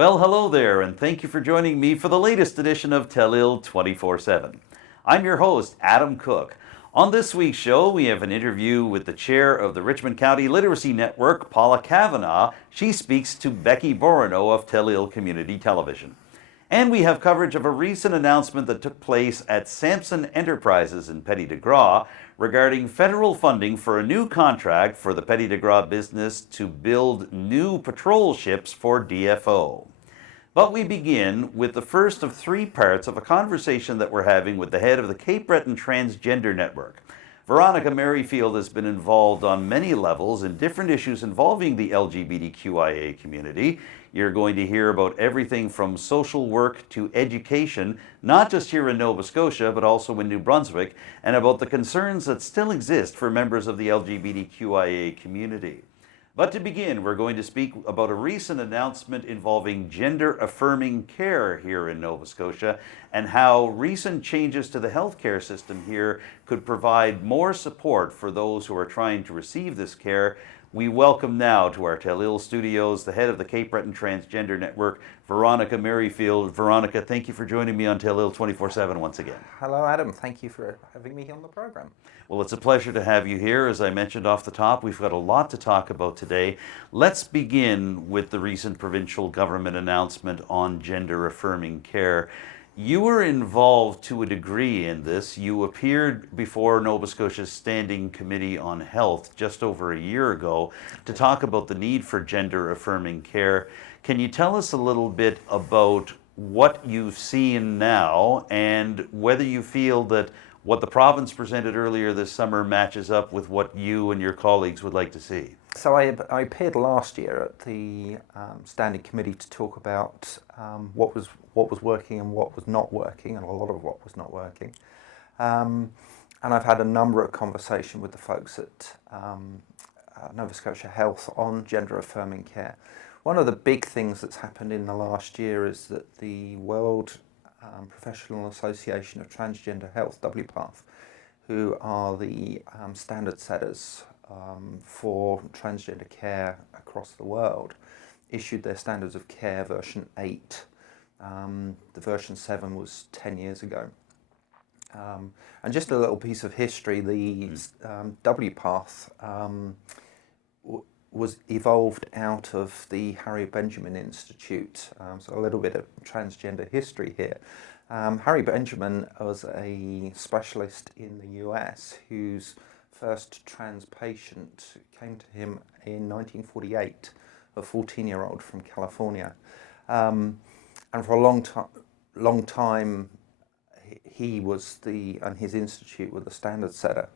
Well, hello there, and thank you for joining me for the latest edition of Telile 24/7. I'm your host, Adam Cooke. On this week's show, we have an interview with the chair of the Richmond County Literacy Network, Paula Kavanaugh. She speaks to Becky Bourinot of Telile Community Television. And we have coverage of a recent announcement that took place at Samson Enterprises in Petit de Grat regarding federal funding for a new contract for the Petit de Grat business to build new patrol ships for DFO. But we begin with the first of three parts of a conversation that we're having with the head of the Cape Breton Transgender Network. Veronica Merryfield has been involved on many levels in different issues involving the LGBTQIA community. You're going to hear about everything from social work to education, not just here in Nova Scotia, but also in New Brunswick, and about the concerns that still exist for members of the LGBTQIA community. But to begin, we're going to speak about a recent announcement involving gender-affirming care here in Nova Scotia and how recent changes to the healthcare system here could provide more support for those who are trying to receive this care. We welcome now to our Telile studios the head of the Cape Breton Transgender Network, Veronica Merryfield. Veronica, thank you for joining me on Telile 24/7 once again. Hello, Adam. Thank you for having me on the program. Well, it's a pleasure to have you here. As I mentioned off the top, we've got a lot to talk about today. Let's begin with the recent provincial government announcement on gender-affirming care. You were involved to a degree in this. You appeared before Nova Scotia's Standing Committee on Health just over a year ago to talk about the need for gender-affirming care. Can you tell us a little bit about what you've seen now and whether you feel that what the province presented earlier this summer matches up with what you and your colleagues would like to see? So I appeared last year at the Standing Committee to talk about what was working and what was not working, and a lot of what was not working. And I've had a number of conversations with the folks at Nova Scotia Health on gender-affirming care. One of the big things that's happened in the last year is that the World Professional Association of Transgender Health, WPATH, who are the standard setters for transgender care across the world, issued their Standards of Care version 8. The version 7 was 10 years ago. And just a little piece of history, the WPATH was evolved out of the Harry Benjamin Institute, so a little bit of transgender history here. Harry Benjamin was a specialist in the US whose first trans patient came to him in 1948, a 14-year-old from California. And for a long time, he was and his institute were the standard setter.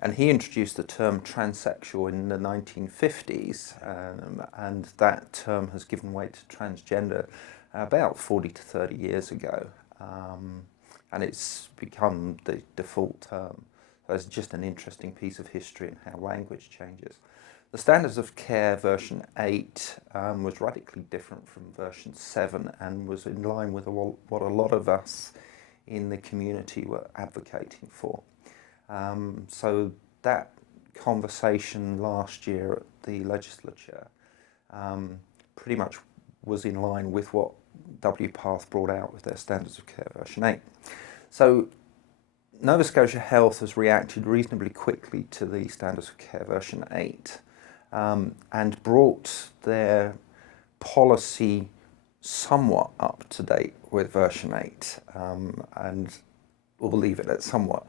And he introduced the term transsexual in the 1950s, and that term has given way to transgender about 40 to 30 years ago. And it's become the default term. So it's just an interesting piece of history and how language changes. The Standards of Care version 8 was radically different from version 7 and was in line with what a lot of us in the community were advocating for. So that conversation last year at the legislature pretty much was in line with what WPATH brought out with their Standards of Care version 8. So Nova Scotia Health has reacted reasonably quickly to the Standards of Care version 8 and brought their policy somewhat up to date with version 8, and we'll leave it at somewhat.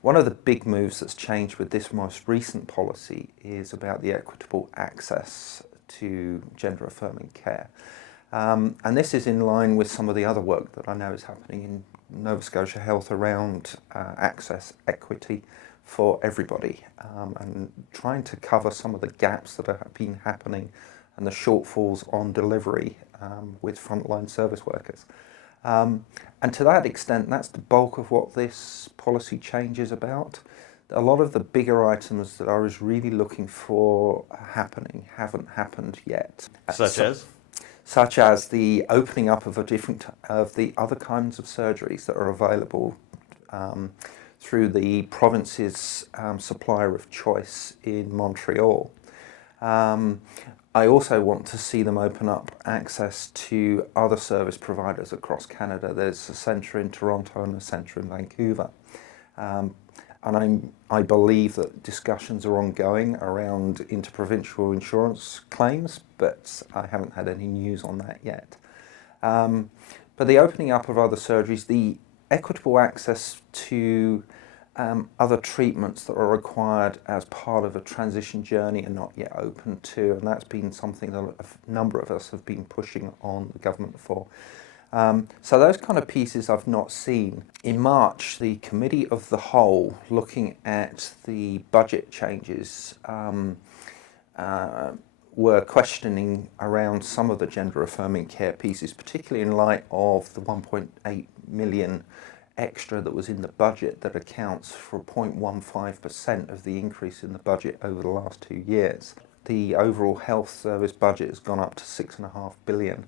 One of the big moves that's changed with this most recent policy is about the equitable access to gender-affirming care. And this is in line with some of the other work that I know is happening in Nova Scotia Health around access equity for everybody, and trying to cover some of the gaps that have been happening and the shortfalls on delivery with frontline service workers. And to that extent, that's the bulk of what this policy change is about. A lot of the bigger items that I was really looking for happening haven't happened yet. Such as the opening up of the other kinds of surgeries that are available through the province's supplier of choice in Montreal. I also want to see them open up access to other service providers across Canada. There's a centre in Toronto and a centre in Vancouver. And I believe that discussions are ongoing around interprovincial insurance claims, but I haven't had any news on that yet. But the opening up of other surgeries, the equitable access to other treatments that are required as part of a transition journey are not yet open to, and that's been something that a number of us have been pushing on the government for. So those kind of pieces I've not seen. In March, the Committee of the Whole, looking at the budget changes, were questioning around some of the gender-affirming care pieces, particularly in light of the 1.8 million extra that was in the budget that accounts for 0.15% of the increase in the budget over the last 2 years. The overall health service budget has gone up to $6.5 billion.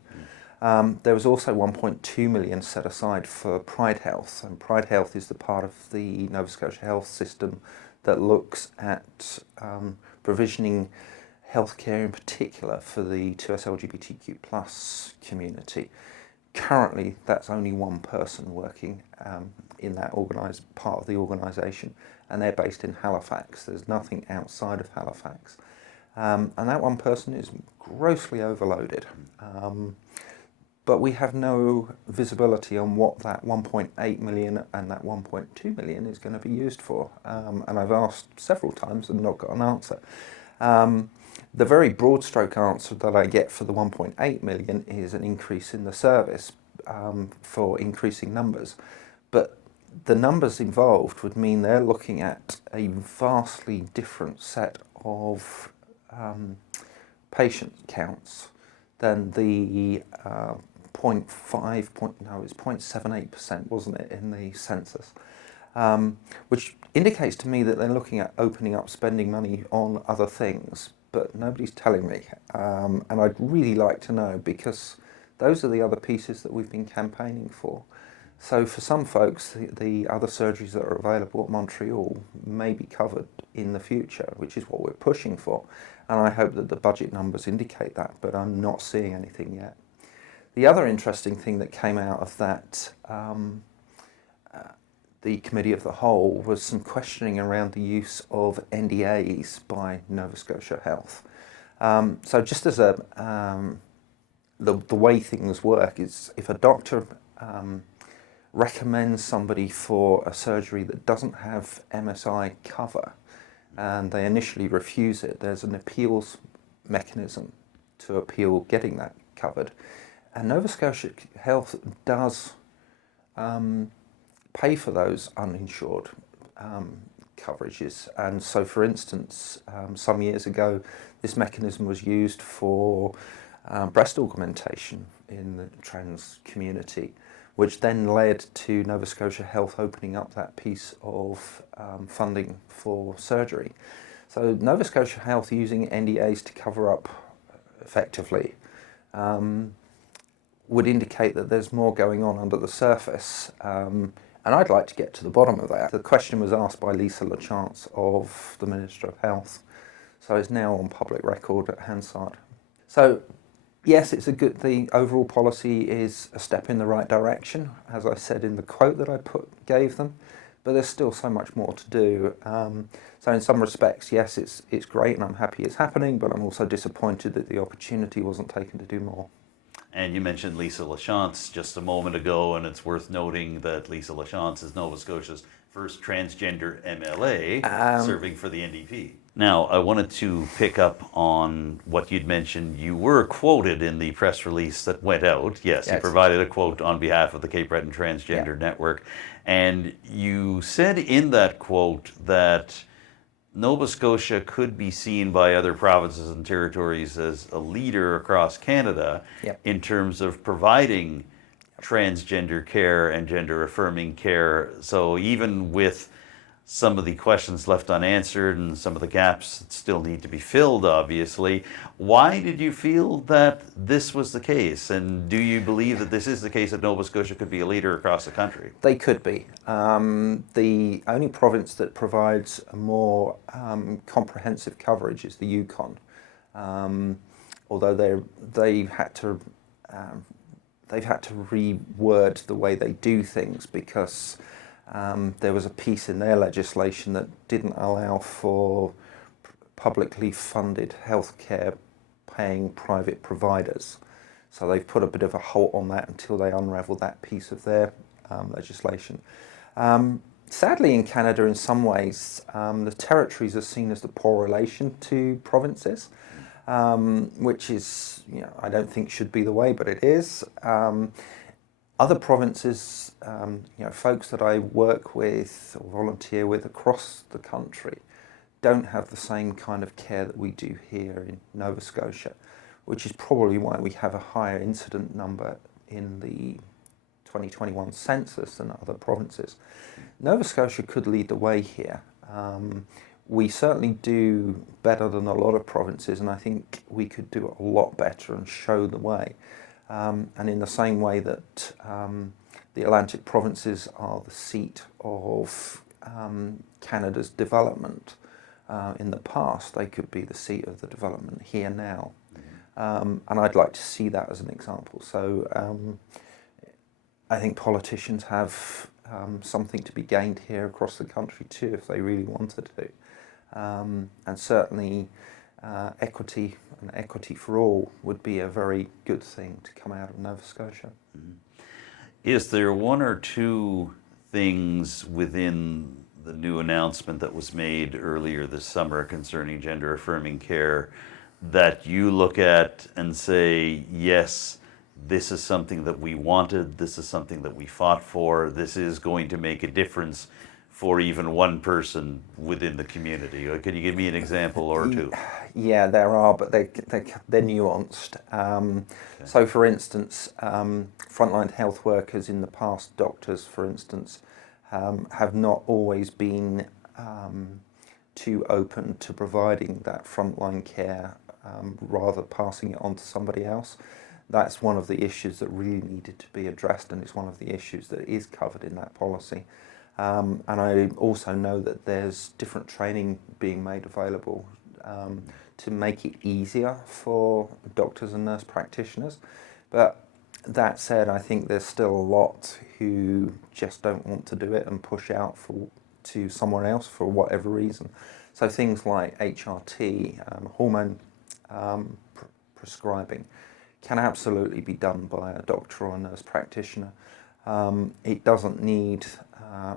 There was also 1.2 million set aside for Pride Health, and Pride Health is the part of the Nova Scotia health system that looks at provisioning healthcare in particular for the 2S LGBTQ+ community. Currently, that's only one person working in that part of the organisation, and they're based in Halifax. There's nothing outside of Halifax. And that one person is grossly overloaded. But we have no visibility on what that 1.8 million and that 1.2 million is going to be used for. And I've asked several times and not got an answer. The very broad stroke answer that I get for the 1.8 million is an increase in the service for increasing numbers. But the numbers involved would mean they're looking at a vastly different set of patient counts than the 0.78%, wasn't it, in the census, which indicates to me that they're looking at opening up spending money on other things, but nobody's telling me, and I'd really like to know, because those are the other pieces that we've been campaigning for. So for some folks, the other surgeries that are available at Montreal may be covered in the future, which is what we're pushing for, and I hope that the budget numbers indicate that, but I'm not seeing anything yet. The other interesting thing that came out of that, the Committee of the Whole, was some questioning around the use of NDAs by Nova Scotia Health. So just as the way things work is, if a doctor recommends somebody for a surgery that doesn't have MSI cover and they initially refuse it, there's an appeals mechanism to appeal getting that covered. And Nova Scotia Health does pay for those uninsured coverages. And so, for instance, some years ago, this mechanism was used for breast augmentation in the trans community, which then led to Nova Scotia Health opening up that piece of funding for surgery. So Nova Scotia Health using NDAs to cover up effectively would indicate that there's more going on under the surface, and I'd like to get to the bottom of that. The question was asked by Lisa LaChance of the Minister of Health, so it's now on public record at Hansard. So yes, the overall policy is a step in the right direction, as I said in the quote that I gave them, but there's still so much more to do. So in some respects, yes, it's great and I'm happy it's happening, but I'm also disappointed that the opportunity wasn't taken to do more. And you mentioned Lisa LaChance just a moment ago, and it's worth noting that Lisa LaChance is Nova Scotia's first transgender MLA serving for the NDP. Now, I wanted to pick up on what you'd mentioned. You were quoted in the press release that went out. Yes, you provided a quote on behalf of the Cape Breton Transgender Network. And you said in that quote that Nova Scotia could be seen by other provinces and territories as a leader across Canada in terms of providing transgender care and gender-affirming care. So even with some of the questions left unanswered and some of the gaps that still need to be filled, obviously, why did you feel that this was the case? And do you believe that this is the case, that Nova Scotia could be a leader across the country? They could be. The only province that provides a more comprehensive coverage is the Yukon. Although they've had to reword the way they do things because there was a piece in their legislation that didn't allow for publicly funded healthcare paying private providers. So they've put a bit of a halt on that until they unravel that piece of their legislation. Sadly, in Canada, in some ways, the territories are seen as the poor relation to provinces, which is, I don't think should be the way, but it is. Other provinces, folks that I work with or volunteer with across the country don't have the same kind of care that we do here in Nova Scotia, which is probably why we have a higher incident number in the 2021 census than other provinces. Nova Scotia could lead the way here. We certainly do better than a lot of provinces, and I think we could do a lot better and show the way. And in the same way that the Atlantic provinces are the seat of Canada's development in the past, they could be the seat of the development here now. And I'd like to see that as an example. So I think politicians have something to be gained here across the country too, if they really wanted to. And certainly equity and equity for all would be a very good thing to come out of Nova Scotia. Is there one or two things within the new announcement that was made earlier this summer concerning gender-affirming care that you look at and say, yes, this is something that we wanted, this is something that we fought for, this is going to make a difference for even one person within the community? Or could you give me an example or two? Yeah, there are, but they're nuanced. Okay. So, for instance, frontline health workers in the past, doctors, for instance, have not always been too open to providing that frontline care, rather passing it on to somebody else. That's one of the issues that really needed to be addressed, and it's one of the issues that is covered in that policy. And I also know that there's different training being made available to make it easier for doctors and nurse practitioners. But that said, I think there's still a lot who just don't want to do it and push out to somewhere else for whatever reason. So things like HRT, hormone prescribing, can absolutely be done by a doctor or a nurse practitioner. It doesn't need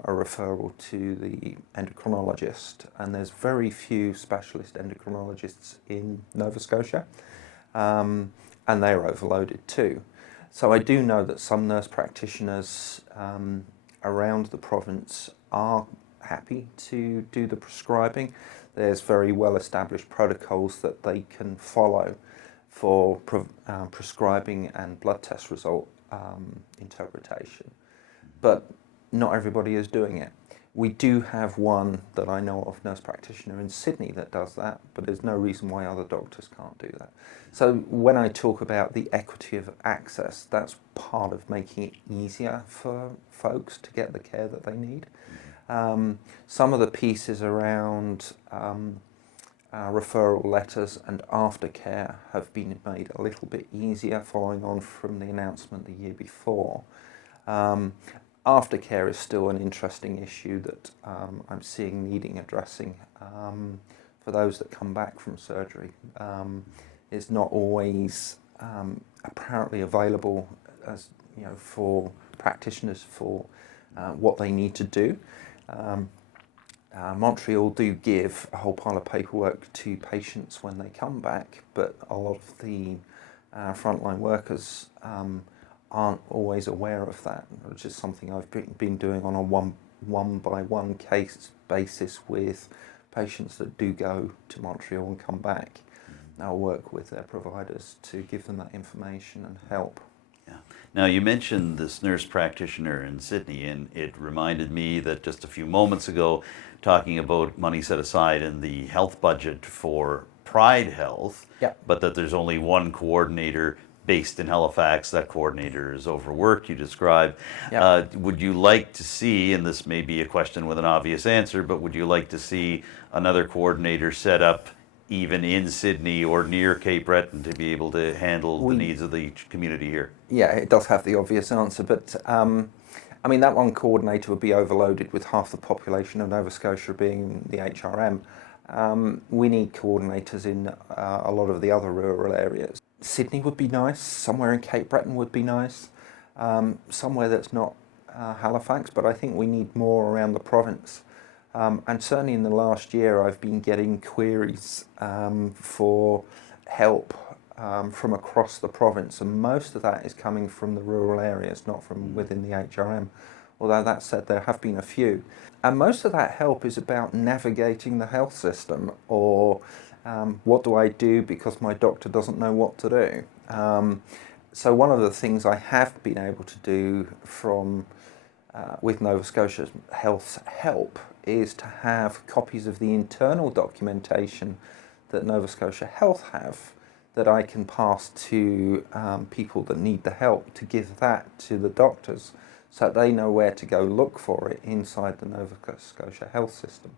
a referral to the endocrinologist, and there's very few specialist endocrinologists in Nova Scotia, and they're overloaded too. So I do know that some nurse practitioners around the province are happy to do the prescribing. There's very well established protocols that they can follow for prescribing and blood test result interpretation, but not everybody is doing it. We do have one that I know of, nurse practitioner in Sydney, that does that, but there's no reason why other doctors can't do that. So when I talk about the equity of access, that's part of making it easier for folks to get the care that they need. Some of the pieces around referral letters and aftercare have been made a little bit easier following on from the announcement the year before. Aftercare is still an interesting issue that I'm seeing needing addressing for those that come back from surgery. It's not always apparently available as for practitioners for what they need to do. Montreal do give a whole pile of paperwork to patients when they come back, but a lot of the frontline workers aren't always aware of that, which is something I've been doing on a one-by-one case basis with patients that do go to Montreal and come back. I'll work with their providers to give them that information and help. Yeah. Now, you mentioned this nurse practitioner in Sydney, and it reminded me that just a few moments ago, talking about money set aside in the health budget for Pride Health, but that there's only one coordinator based in Halifax. That coordinator is overworked, you describe. Would you like to see, and this may be a question with an obvious answer, but would you like to see another coordinator set up even in Sydney or near Cape Breton to be able to handle the needs of the community here? Yeah, it does have the obvious answer, but I mean, that one coordinator would be overloaded with half the population of Nova Scotia being the HRM. We need coordinators in a lot of the other rural areas. Sydney would be nice, somewhere in Cape Breton would be nice, somewhere that's not Halifax, but I think we need more around the province. And certainly in the last year, I've been getting queries for help from across the province, and most of that is coming from the rural areas, not from within the HRM. Although that said, there have been a few. And most of that help is about navigating the health system, or what do I do because my doctor doesn't know what to do. So one of the things I have been able to do from with Nova Scotia Health's help is to have copies of the internal documentation that Nova Scotia Health have that I can pass to people that need the help, to give that to the doctors so that they know where to go look for it inside the Nova Scotia health system.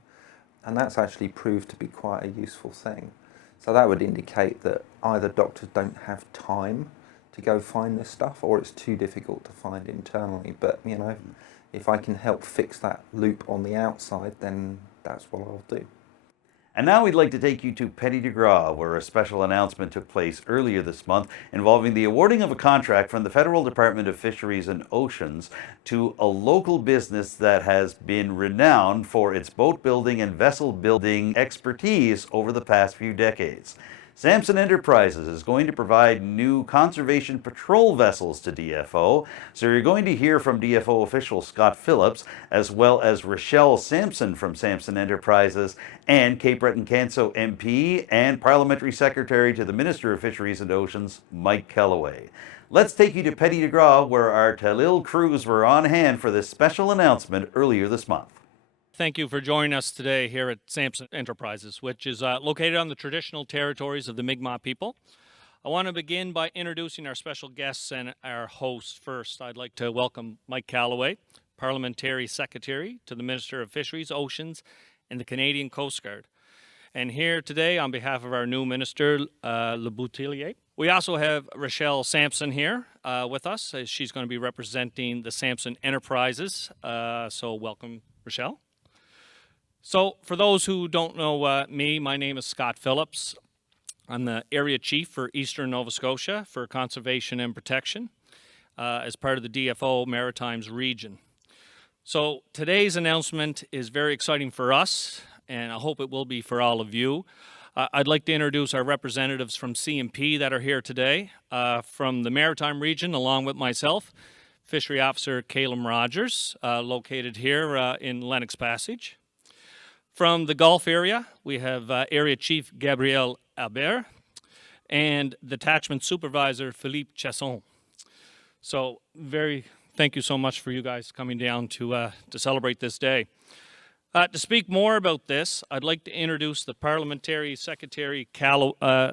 And that's actually proved to be quite a useful thing. So that would indicate that either doctors don't have time to go find this stuff, or it's too difficult to find internally. But, you know, if I can help fix that loop on the outside, then that's what I'll do. And now we'd like to take you to Petit de Grat, where a special announcement took place earlier this month involving the awarding of a contract from the Federal Department of Fisheries and Oceans to a local business that has been renowned for its boat building and vessel building expertise over the past few decades. Samson Enterprises is going to provide new conservation patrol vessels to DFO, so you're going to hear from DFO official Scott Phillips, as well as Rochelle Sampson from Samson Enterprises, and Cape Breton Canso MP and Parliamentary Secretary to the Minister of Fisheries and Oceans, Mike Kellaway. Let's take you to Petit de Grat, where our Telile crews were on hand for this special announcement earlier this month. Thank you for joining us today here at Samson Enterprises, which is located on the traditional territories of the Mi'kmaq people. I want to begin by introducing our special guests and our hosts. First, I'd like to welcome Mike Kellaway, Parliamentary Secretary to the Minister of Fisheries, Oceans, and the Canadian Coast Guard. And here today, on behalf of our new Minister, Le Boutillier, we also have Rochelle Sampson here with us. She's going to be representing the Samson Enterprises. So welcome, Rochelle. So for those who don't know me, my name is Scott Phillips. I'm the Area Chief for Eastern Nova Scotia for Conservation and Protection as part of the DFO Maritimes region. So today's announcement is very exciting for us, and I hope it will be for all of you. I'd like to introduce our representatives from CMP that are here today. From the Maritime region, along with myself, Fishery Officer Caleb Rogers, located here in Lennox Passage. From the Gulf area, we have Area Chief Gabriel Albert and Detachment Supervisor Philippe Chasson. So thank you so much for you guys coming down to celebrate this day. To speak more about this, I'd like to introduce the Parliamentary Secretary Kellaway,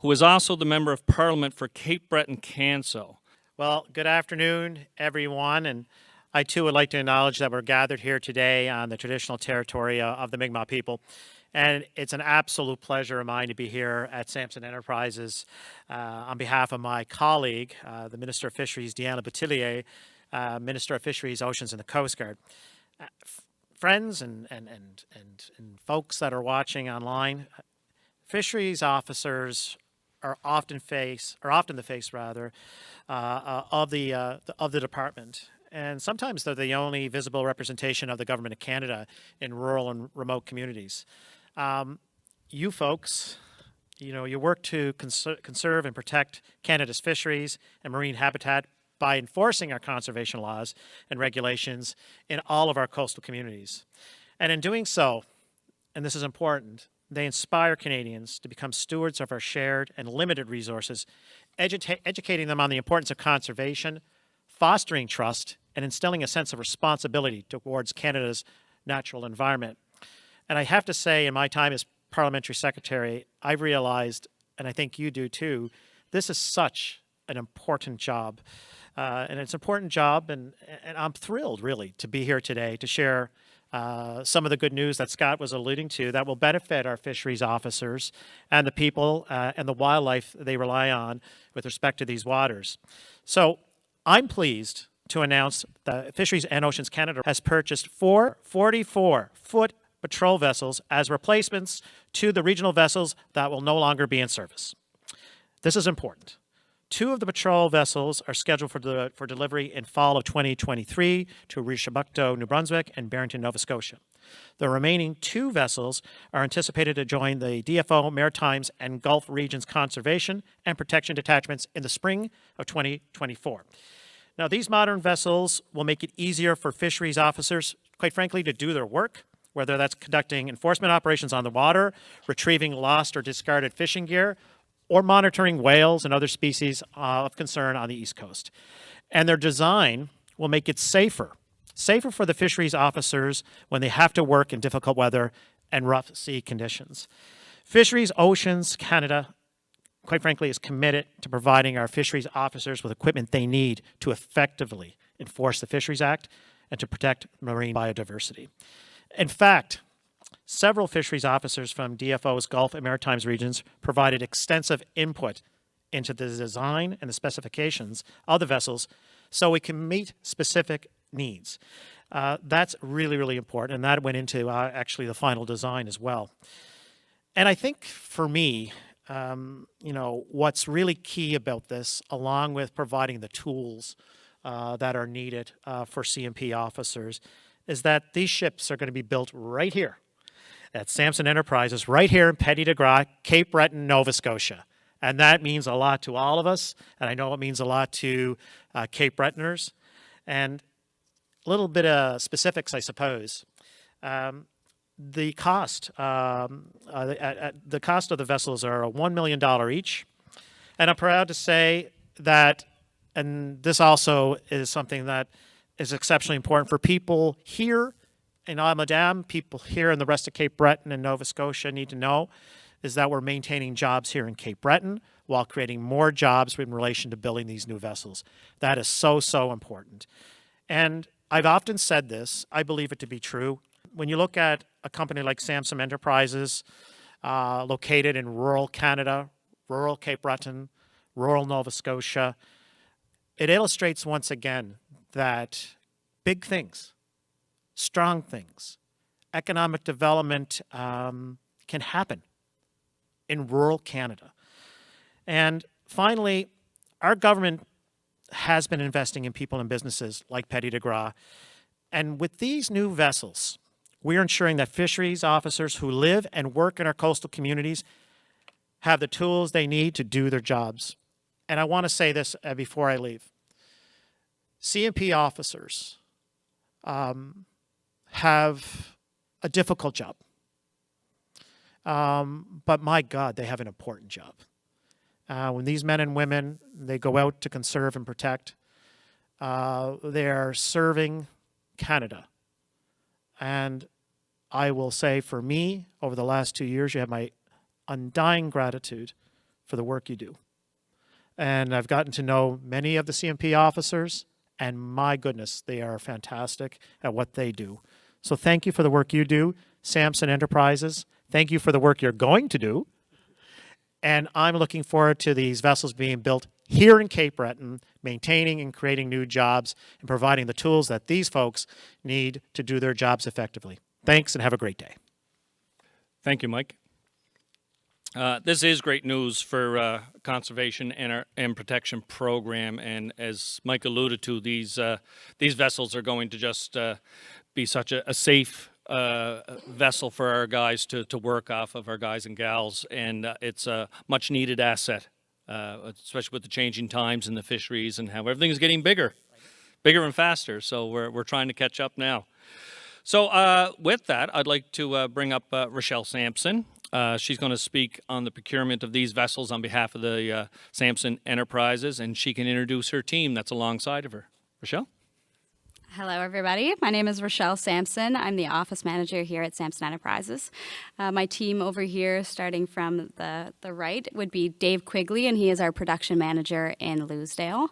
who is also the Member of Parliament for Cape Breton Canso. Well, good afternoon, everyone, and I too would like to acknowledge that we're gathered here today on the traditional territory of the Mi'kmaq people. And it's an absolute pleasure of mine to be here at Samson Enterprises on behalf of my colleague, the Minister of Fisheries, Deanna Boutillier, Minister of Fisheries, Oceans, and the Coast Guard. Friends and folks that are watching online, fisheries officers are often the face of the department. And sometimes they're the only visible representation of the Government of Canada in rural and remote communities. You folks, you work to conserve and protect Canada's fisheries and marine habitat by enforcing our conservation laws and regulations in all of our coastal communities. And in doing so, and this is important, they inspire Canadians to become stewards of our shared and limited resources, educating them on the importance of conservation, fostering trust, and instilling a sense of responsibility towards Canada's natural environment. And I have to say, in my time as Parliamentary Secretary, I've realized, and I think you do too, this is such an important job. And it's an important job, and I'm thrilled, really, to be here today to share some of the good news that Scott was alluding to that will benefit our fisheries officers and the people and the wildlife they rely on with respect to these waters. So I'm pleased to announce that Fisheries and Oceans Canada has purchased 4 44-foot patrol vessels as replacements to the regional vessels that will no longer be in service. This is important. 2 of the patrol vessels are scheduled for delivery in fall of 2023 to Richmond, New Brunswick, and Barrington, Nova Scotia. The remaining 2 vessels are anticipated to join the DFO Maritimes and Gulf Regions Conservation and Protection Detachments in the spring of 2024. Now, these modern vessels will make it easier for fisheries officers, quite frankly, to do their work, whether that's conducting enforcement operations on the water, retrieving lost or discarded fishing gear, or monitoring whales and other species of concern on the East Coast. And their design will make it safer for the fisheries officers when they have to work in difficult weather and rough sea conditions. Fisheries Oceans Canada, quite frankly, is committed to providing our fisheries officers with equipment they need to effectively enforce the Fisheries Act and to protect marine biodiversity. In fact, several fisheries officers from DFO's Gulf and Maritimes regions provided extensive input into the design and the specifications of the vessels so we can meet specific needs. That's really, really important, and that went into actually the final design as well. And I think for me, what's really key about this, along with providing the tools that are needed for CMP officers, is that these ships are going to be built right here at Samson Enterprises, right here in Petit de Grat, Cape Breton, Nova Scotia. And that means a lot to all of us, and I know it means a lot to Cape Bretoners. And a little bit of specifics, I suppose. The cost of the vessels are $1 million each. And I'm proud to say that, and this also is something that is exceptionally important for people here in Almadam, people here in the rest of Cape Breton and Nova Scotia need to know, is that we're maintaining jobs here in Cape Breton while creating more jobs in relation to building these new vessels. That is so, so important. And I've often said this, I believe it to be true. When you look at a company like Samson Enterprises, located in rural Canada, rural Cape Breton, rural Nova Scotia, it illustrates once again that big things, strong things, economic development can happen in rural Canada. And finally, our government has been investing in people and businesses like Petit de Grat. And with these new vessels, we're ensuring that fisheries officers who live and work in our coastal communities have the tools they need to do their jobs. And I want to say this before I leave. CMP officers have a difficult job. But my God, they have an important job. When these men and women, they go out to conserve and protect, they're serving Canada. And I will say for me, over the last 2 years, you have my undying gratitude for the work you do. And I've gotten to know many of the CMP officers, and my goodness, they are fantastic at what they do. So thank you for the work you do, Samson Enterprises. Thank you for the work you're going to do. And I'm looking forward to these vessels being built here in Cape Breton, maintaining and creating new jobs and providing the tools that these folks need to do their jobs effectively. Thanks and have a great day. Thank you, Mike. This is great news for conservation and protection program, and as Mike alluded to, these vessels are going to just be such a safe vessel for our guys to work off of, our guys and gals, and it's a much needed asset, especially with the changing times in the fisheries and how everything is getting bigger and faster. So we're trying to catch up now. So with that, I'd like to bring up Rochelle Sampson. She's going to speak on the procurement of these vessels on behalf of the Samson Enterprises, and she can introduce her team that's alongside of her. Rochelle? Hello, everybody. My name is Rochelle Samson. I'm the office manager here at Samson Enterprises. My team over here, starting from the right, would be Dave Quigley, and he is our production manager in Lewsdale.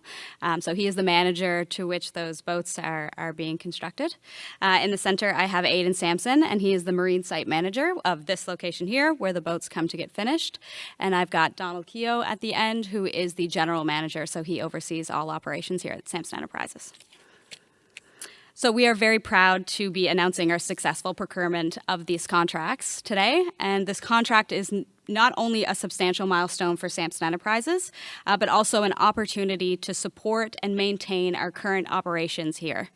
So he is the manager to which those boats are being constructed. In the center, I have Aidan Sampson, and he is the marine site manager of this location here, where the boats come to get finished. And I've got Donald Keogh at the end, who is the general manager, so he oversees all operations here at Samson Enterprises. So we are very proud to be announcing our successful procurement of these contracts today. And this contract is not only a substantial milestone for Samson Enterprises, but also an opportunity to support and maintain our current operations here.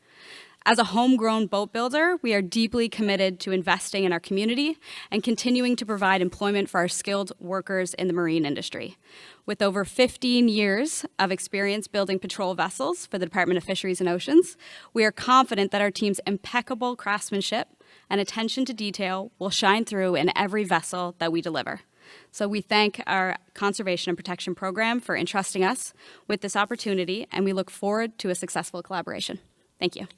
As a homegrown boat builder, we are deeply committed to investing in our community and continuing to provide employment for our skilled workers in the marine industry. With over 15 years of experience building patrol vessels for the Department of Fisheries and Oceans, we are confident that our team's impeccable craftsmanship and attention to detail will shine through in every vessel that we deliver. So we thank our Conservation and Protection Program for entrusting us with this opportunity, and we look forward to a successful collaboration. Thank you.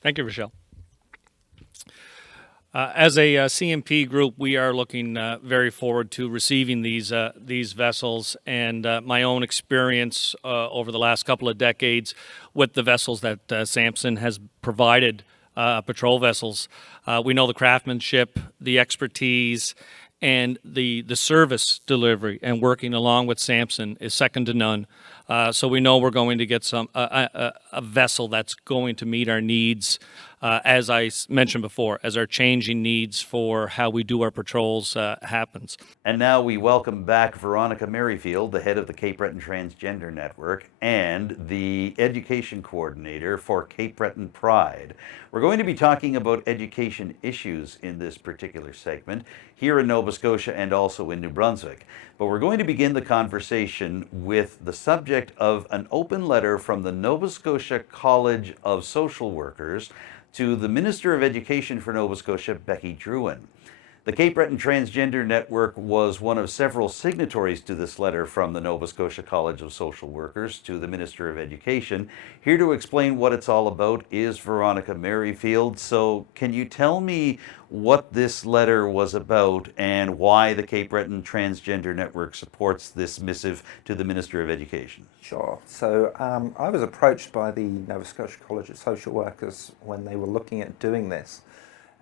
Thank you, Rochelle. As a CMP group, we are looking very forward to receiving these vessels, and my own experience over the last couple of decades with the vessels that Samson has provided, patrol vessels. We know the craftsmanship, the expertise, and the service delivery and working along with Samson is second to none. So we know we're going to get a vessel that's going to meet our needs, as I mentioned before, as our changing needs for how we do our patrols happens. And now we welcome back Veronica Merryfield, the head of the Cape Breton Transgender Network and the education coordinator for Cape Breton Pride. We're going to be talking about education issues in this particular segment here in Nova Scotia and also in New Brunswick. But we're going to begin the conversation with the subject of an open letter from the Nova Scotia College of Social Workers to the Minister of Education for Nova Scotia, Becky Bourinot. The Cape Breton Transgender Network was one of several signatories to this letter from the Nova Scotia College of Social Workers to the Minister of Education. Here to explain what it's all about is Veronica Merryfield. So can you tell me what this letter was about and why the Cape Breton Transgender Network supports this missive to the Minister of Education? Sure. So I was approached by the Nova Scotia College of Social Workers when they were looking at doing this.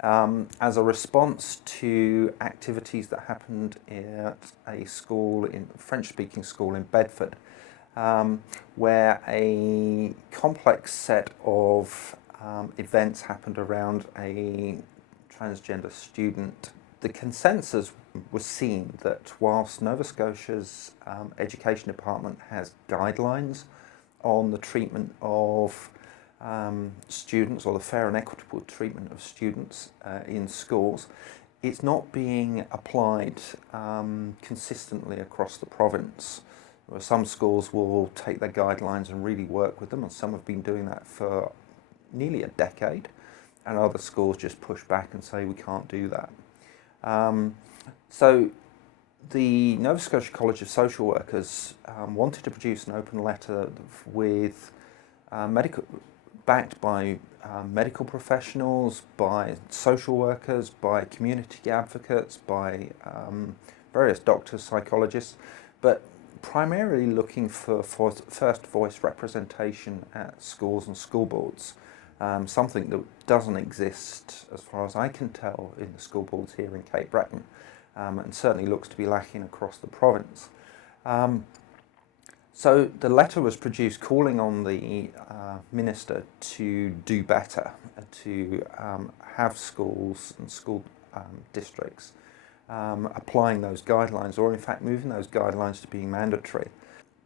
As a response to activities that happened at a school, French-speaking school in Bedford, where a complex set of events happened around a transgender student. The consensus was seen that whilst Nova Scotia's Education Department has guidelines on the treatment of students, or the fair and equitable treatment of students in schools, it's not being applied consistently across the province. Some schools will take their guidelines and really work with them, and some have been doing that for nearly a decade, and other schools just push back and say we can't do that. So the Nova Scotia College of Social Workers wanted to produce an open letter with backed by medical professionals, by social workers, by community advocates, by various doctors, psychologists, but primarily looking for first voice representation at schools and school boards, something that doesn't exist, as far as I can tell, in the school boards here in Cape Breton, and certainly looks to be lacking across the province. So the letter was produced calling on the Minister to do better, to have schools and school districts applying those guidelines, or in fact moving those guidelines to being mandatory.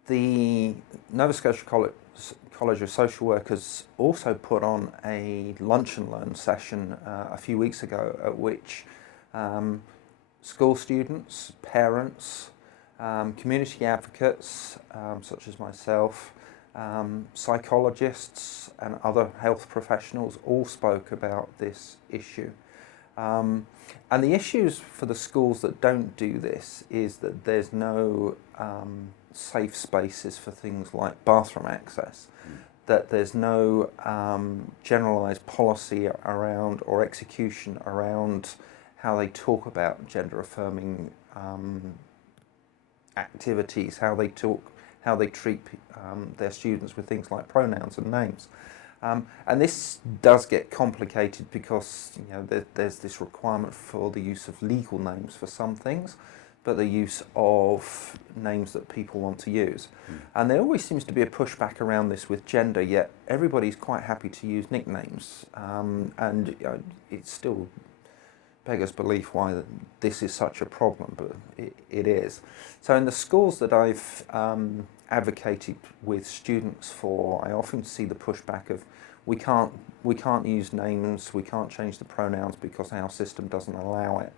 The Nova Scotia College of Social Workers also put on a lunch and learn session a few weeks ago, at which school students, parents, community advocates such as myself, psychologists and other health professionals all spoke about this issue. And the issues for the schools that don't do this is that there's no safe spaces for things like bathroom access, that there's no generalised policy around or execution around how they talk about gender-affirming activities, how they treat their students with things like pronouns and names. And this does get complicated because there's this requirement for the use of legal names for some things, but the use of names that people want to use. And there always seems to be a pushback around this with gender, yet everybody's quite happy to use nicknames. And it still beggars belief why this is such a problem, but it is. So in the schools that I've advocated with students for, I often see the pushback of we can't use names, we can't change the pronouns because our system doesn't allow it.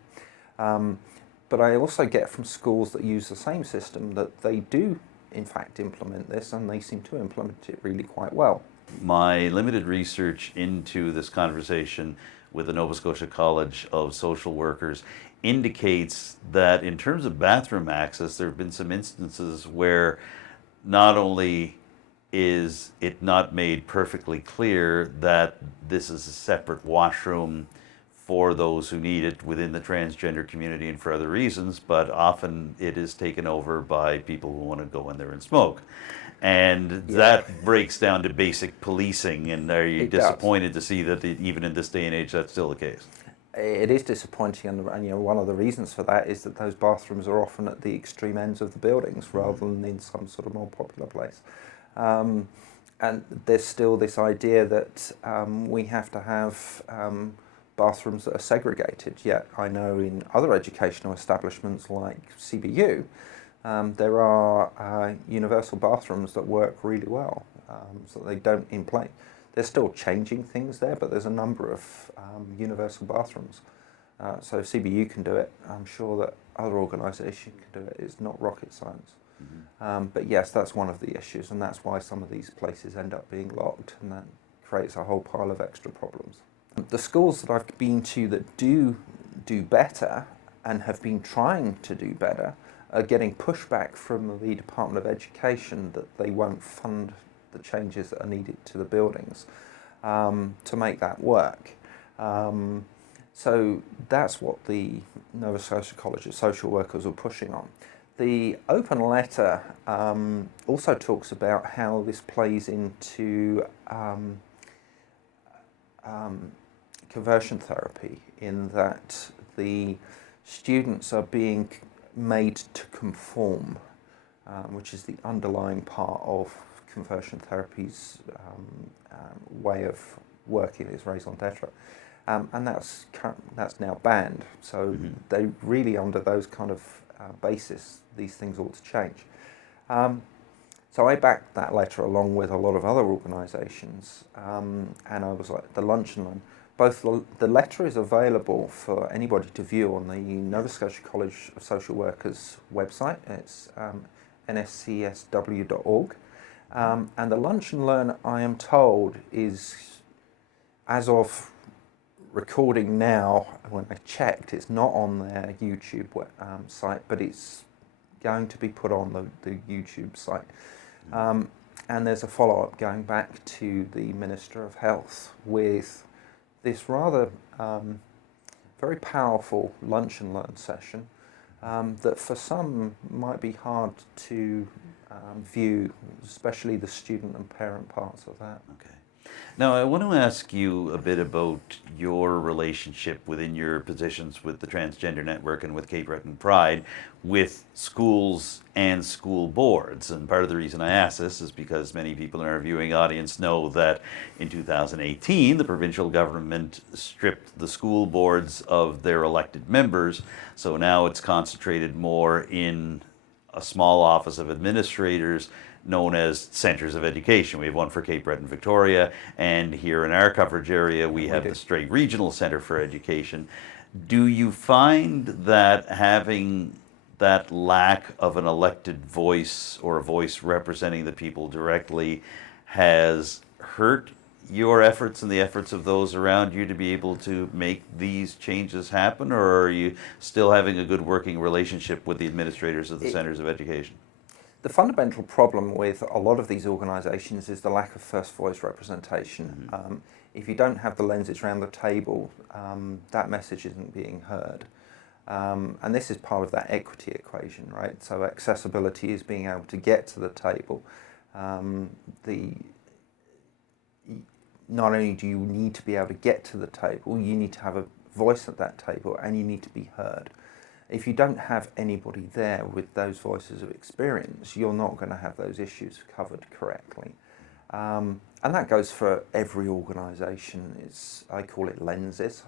But I also get from schools that use the same system that they do in fact implement this, and they seem to implement it really quite well. My limited research into this conversation with the Nova Scotia College of Social Workers indicates that in terms of bathroom access, there have been some instances where not only is it not made perfectly clear that this is a separate washroom for those who need it within the transgender community and for other reasons, but often it is taken over by people who want to go in there and smoke. And that breaks down to basic policing, and are you disappointed to see that even in this day and age that's still the case? It is disappointing, and one of the reasons for that is that those bathrooms are often at the extreme ends of the buildings rather than in some sort of more popular place. And there's still this idea that we have to have bathrooms that are segregated, yet I know in other educational establishments like CBU, there are universal bathrooms that work really well, so they don't in play. They're still changing things there, but there's a number of universal bathrooms. So if CBU can do it, I'm sure that other organisations can do it. It's not rocket science. But yes, that's one of the issues, and that's why some of these places end up being locked, and that creates a whole pile of extra problems. The schools that I've been to that do better and have been trying to do better are getting pushback from the Department of Education that they won't fund the changes that are needed to the buildings to make that work. So that's what the Nova Scotia College of Social Workers are pushing on. The open letter also talks about how this plays into conversion therapy, in that the students are being made to conform, which is the underlying part of conversion therapy's way of working, is raison d'etre, and that's now banned. So they really, under those kind of basis, these things ought to change. So I backed that letter along with a lot of other organisations, and I was like, the lunch and learn. Both the letter is available for anybody to view on the Nova Scotia College of Social Workers website. It's nscsw.org. And the lunch and learn, I am told, is, as of recording now, when I checked, it's not on their YouTube site, but it's going to be put on the YouTube site. And there's a follow-up going back to the Minister of Health with this rather very powerful lunch and learn session that for some might be hard to view, especially the student and parent parts of that. Okay. Now, I want to ask you a bit about your relationship within your positions with the Transgender Network and with Cape Breton Pride with schools and school boards. And part of the reason I ask this is because many people in our viewing audience know that in 2018, the provincial government stripped the school boards of their elected members. So now it's concentrated more in a small office of administrators known as Centres of Education. We have one for Cape Breton, Victoria, and here in our coverage area we have the Strait Regional Centre for Education. Do you find that having that lack of an elected voice or a voice representing the people directly has hurt your efforts and the efforts of those around you to be able to make these changes happen, or are you still having a good working relationship with the administrators of the Centres of Education? The fundamental problem with a lot of these organisations is the lack of first voice representation. If you don't have the lenses around the table, that message isn't being heard. And this is part of that equity equation, right? So accessibility is being able to get to the table. Not only do you need to be able to get to the table, you need to have a voice at that table, and you need to be heard. If you don't have anybody there with those voices of experience, you're not going to have those issues covered correctly. And that goes for every organisation. I call it lenses.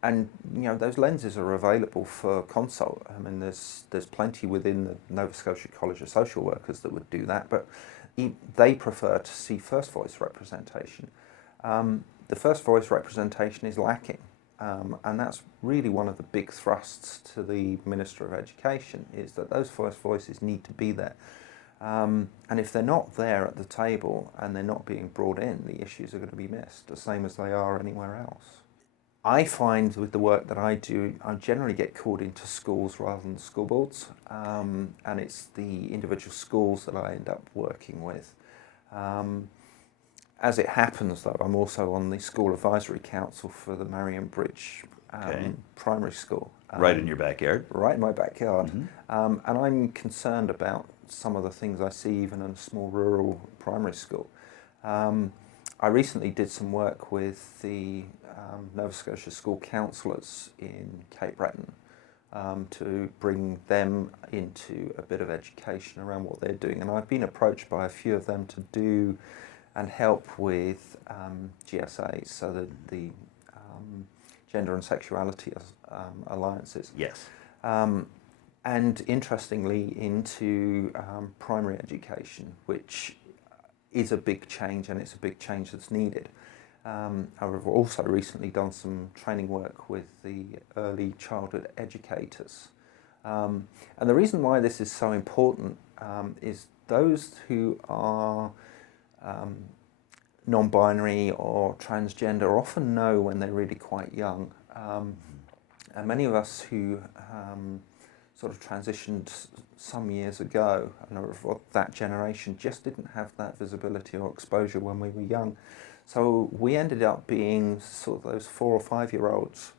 And those lenses are available for consult. I mean, there's plenty within the Nova Scotia College of Social Workers that would do that, but they prefer to see first voice representation. The first voice representation is lacking, and that's really one of the big thrusts to the Minister of Education, is that those first voices need to be there. And if they're not there at the table and they're not being brought in, the issues are going to be missed, the same as they are anywhere else. I find with the work that I do, I generally get called into schools rather than school boards, and it's the individual schools that I end up working with. As it happens, though, I'm also on the School Advisory Council for the Marion Bridge Primary School. Right in your backyard? Right in my backyard. And I'm concerned about some of the things I see even in a small rural primary school. I recently did some work with the Nova Scotia school counsellors in Cape Breton to bring them into a bit of education around what they're doing. And I've been approached by a few of them to do and help with GSAs, so the Gender and Sexuality Alliances. Yes. And interestingly into primary education, which is a big change, and it's a big change that's needed. I've also recently done some training work with the early childhood educators. And the reason why this is so important is those who are non-binary or transgender often know when they're really quite young. And many of us who sort of transitioned some years ago, and of that generation, just didn't have that visibility or exposure when we were young. So we ended up being sort of those 4 or 5 year olds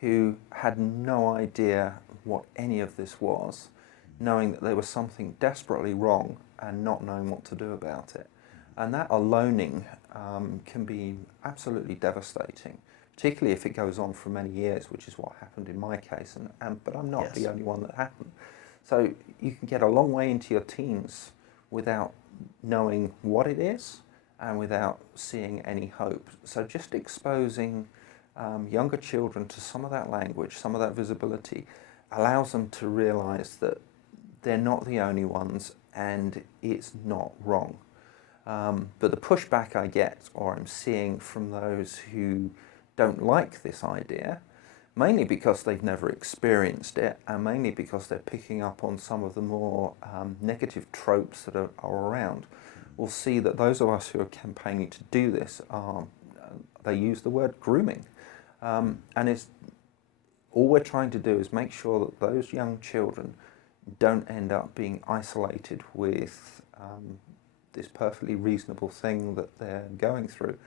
who had no idea what any of this was, knowing that there was something desperately wrong and not knowing what to do about it. And that aloning can be absolutely devastating, particularly if it goes on for many years, which is what happened in my case, but I'm not the only one that happened. So you can get a long way into your teens without knowing what it is and without seeing any hope. So just exposing younger children to some of that language, some of that visibility, allows them to realise that they're not the only ones and it's not wrong. But the pushback I get, or I'm seeing from those who don't like this idea, mainly because they've never experienced it, and mainly because they're picking up on some of the more negative tropes that are around, will see that those of us who are campaigning to do this they use the word grooming. And all we're trying to do is make sure that those young children don't end up being isolated with this perfectly reasonable thing that they're going through.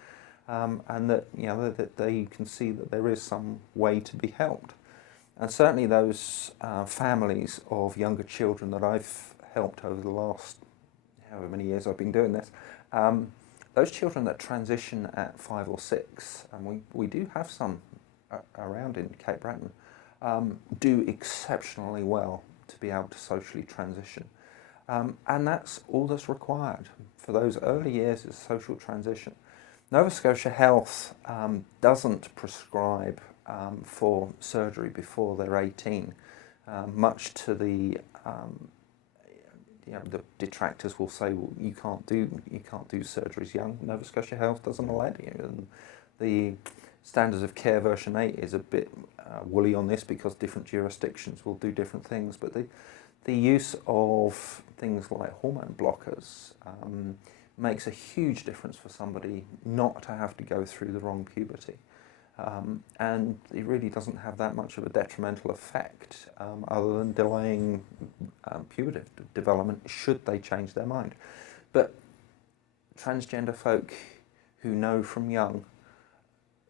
And that that they can see that there is some way to be helped. And certainly those families of younger children that I've helped over the last however many years I've been doing this, those children that transition at 5 or 6, and we do have some around in Cape Breton, do exceptionally well to be able to socially transition. And that's all that's required for those early years, is social transition. Nova Scotia Health doesn't prescribe for surgery before they're 18, much to the the detractors will say, well, you can't do surgeries young. Nova Scotia Health doesn't allow you. And the Standards of Care version 8 is a bit woolly on this because different jurisdictions will do different things. But the use of things like hormone blockers makes a huge difference for somebody not to have to go through the wrong puberty. And it really doesn't have that much of a detrimental effect other than delaying puberty development should they change their mind. But transgender folk who know from young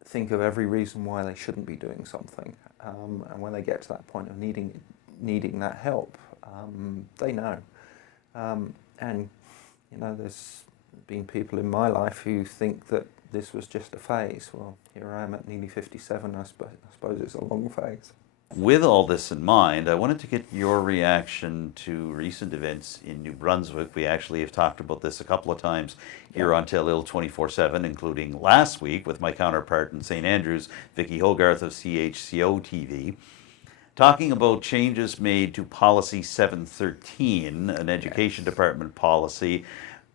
think of every reason why they shouldn't be doing something, and when they get to that point of needing that help, they know. And you know, there's been people in my life who think that this was just a phase. Well, here I am at nearly 57. I suppose it's a long phase. With all this in mind, I wanted to get your reaction to recent events in New Brunswick. We actually have talked about this a couple of times here on Telile 24/7, including last week with my counterpart in St. Andrews, Vicky Hogarth of CHCO TV, talking about changes made to Policy 713, an education department policy,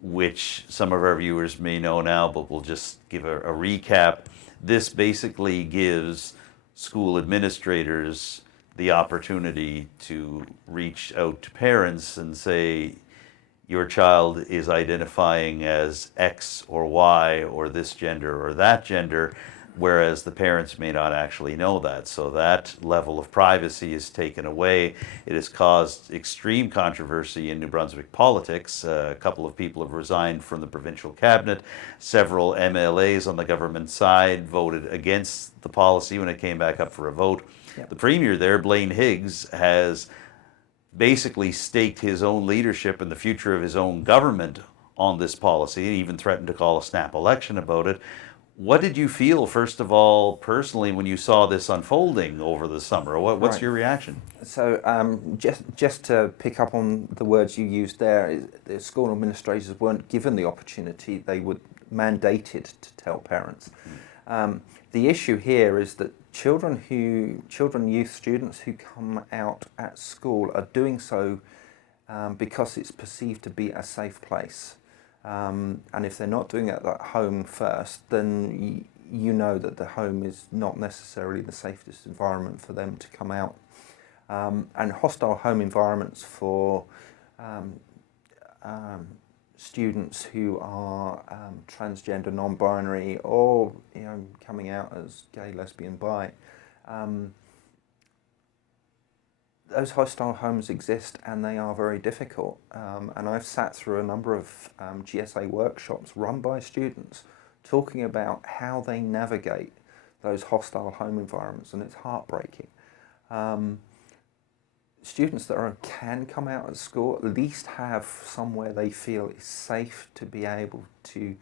which some of our viewers may know now, but we'll just give a recap. This basically gives school administrators the opportunity to reach out to parents and say, your child is identifying as X or Y or this gender or that gender, whereas the parents may not actually know that. So that level of privacy is taken away. It has caused extreme controversy in New Brunswick politics. A couple of people have resigned from the provincial cabinet. Several MLAs on the government side voted against the policy when it came back up for a vote. Yep. The premier there, Blaine Higgs, has basically staked his own leadership and the future of his own government on this policy, and even threatened to call a snap election about it. What did you feel, first of all, personally, when you saw this unfolding over the summer? What's your reaction? So just to pick up on the words you used there, the school administrators weren't given the opportunity, they were mandated to tell parents. The issue here is that youth students who come out at school are doing so because it's perceived to be a safe place. And if they're not doing it at home first, then you know that the home is not necessarily the safest environment for them to come out. And hostile home environments for students who are transgender, non-binary, or coming out as gay, lesbian, bi. Those hostile homes exist and they are very difficult. And I've sat through a number of GSA workshops run by students talking about how they navigate those hostile home environments, and it's heartbreaking. Students that can come out at school at least have somewhere they feel is safe to be able to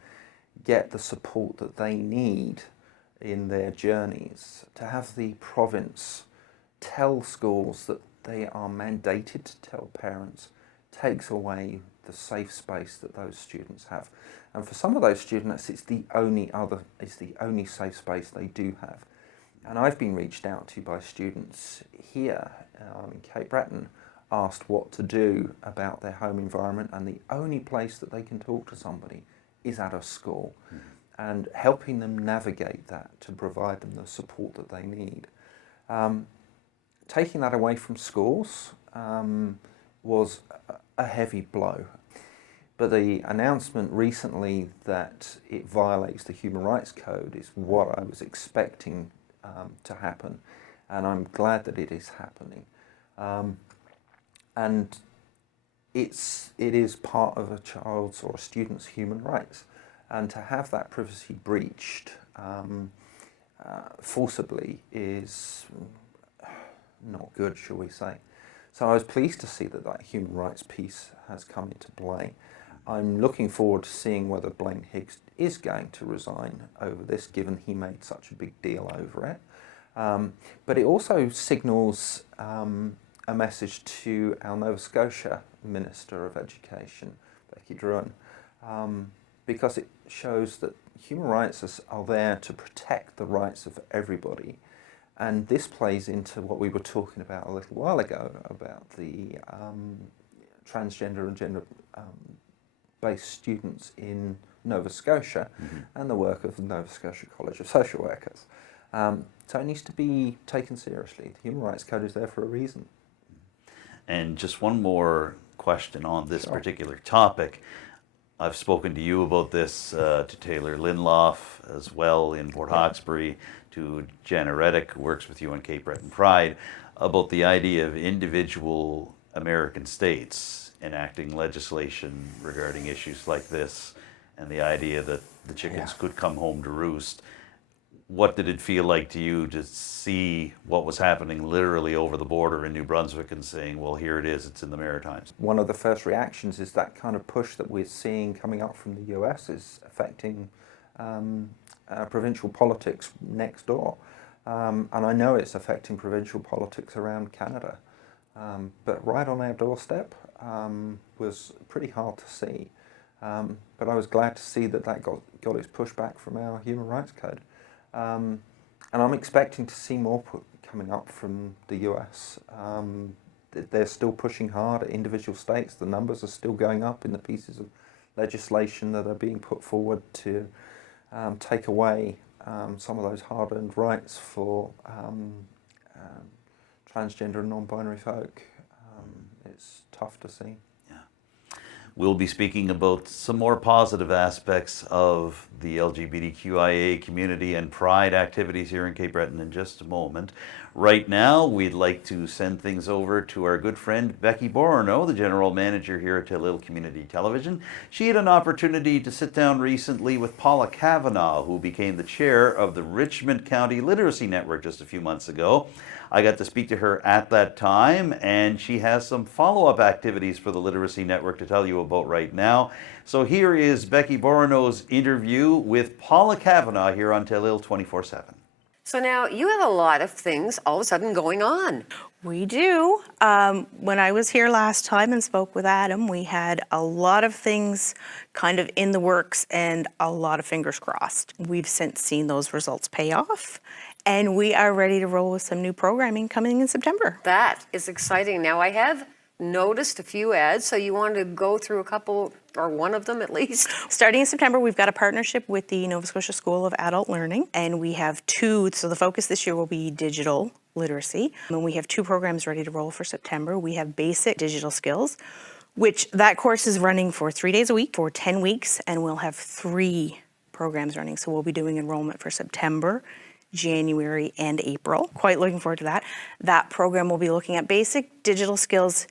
get the support that they need in their journeys. To have the province tell schools that they are mandated to tell parents takes away the safe space that those students have. And for some of those students, it's the only safe space they do have. And I've been reached out to by students here in Cape Breton, asked what to do about their home environment, and the only place that they can talk to somebody is at a school. And helping them navigate that to provide them the support that they need. Taking that away from schools was a heavy blow. But the announcement recently that it violates the Human Rights Code is what I was expecting to happen, and I'm glad that it is happening. And it is part of a child's or a student's human rights, and to have that privacy breached forcibly is not good, shall we say. So I was pleased to see that human rights piece has come into play. I'm looking forward to seeing whether Blaine Higgs is going to resign over this, given he made such a big deal over it. But it also signals a message to our Nova Scotia Minister of Education, Becky Bourinot, because it shows that human rights are there to protect the rights of everybody. And this plays into what we were talking about a little while ago, about the transgender and gender-based students in Nova Scotia, and the work of the Nova Scotia College of Social Workers. So it needs to be taken seriously. The Human Rights Code is there for a reason. And just one more question on this particular topic. I've spoken to you about this, to Taylor Linloff as well in Port Hawkesbury, to to Jana Reddick, who works with you on Cape Breton Pride, about the idea of individual American states enacting legislation regarding issues like this, and the idea that the chickens could come home to roost. What did it feel like to you to see what was happening literally over the border in New Brunswick and saying, well, here it is, it's in the Maritimes? One of the first reactions is that kind of push that we're seeing coming up from the US is affecting provincial politics next door. And I know it's affecting provincial politics around Canada. But right on our doorstep was pretty hard to see. But I was glad to see that got its pushback from our Human Rights Code. And I'm expecting to see more coming up from the US. They're still pushing hard at individual states. The numbers are still going up in the pieces of legislation that are being put forward to take away some of those hard-earned rights for transgender and non-binary folk. It's tough to see. We'll be speaking about some more positive aspects of the LGBTQIA community and pride activities here in Cape Breton in just a moment. Right now, we'd like to send things over to our good friend Becky Bourinot, the General Manager here at Telile Community Television. She had an opportunity to sit down recently with Paula Kavanaugh, who became the chair of the Richmond County Literacy Network just a few months ago. I got to speak to her at that time, and she has some follow-up activities for the Literacy Network to tell you about right now. So here is Becky Bourinot's interview with Paula Kavanaugh here on Telile 24/7. So now you have a lot of things all of a sudden going on. We do. When I was here last time and spoke with Adam, we had a lot of things kind of in the works and a lot of fingers crossed. We've since seen those results pay off, and we are ready to roll with some new programming coming in September. That is exciting. Now I have noticed a few ads, so you want to go through a couple, or one of them at least? Starting in September, we've got a partnership with the Nova Scotia School of Adult Learning, and we have two, so the focus this year will be digital literacy, and we have two programs ready to roll for September. We have basic digital skills, which that course is running for 3 days a week for 10 weeks, and we'll have 3 programs running. So we'll be doing enrollment for September, January, and April. Quite looking forward to that. That program will be looking at basic digital skills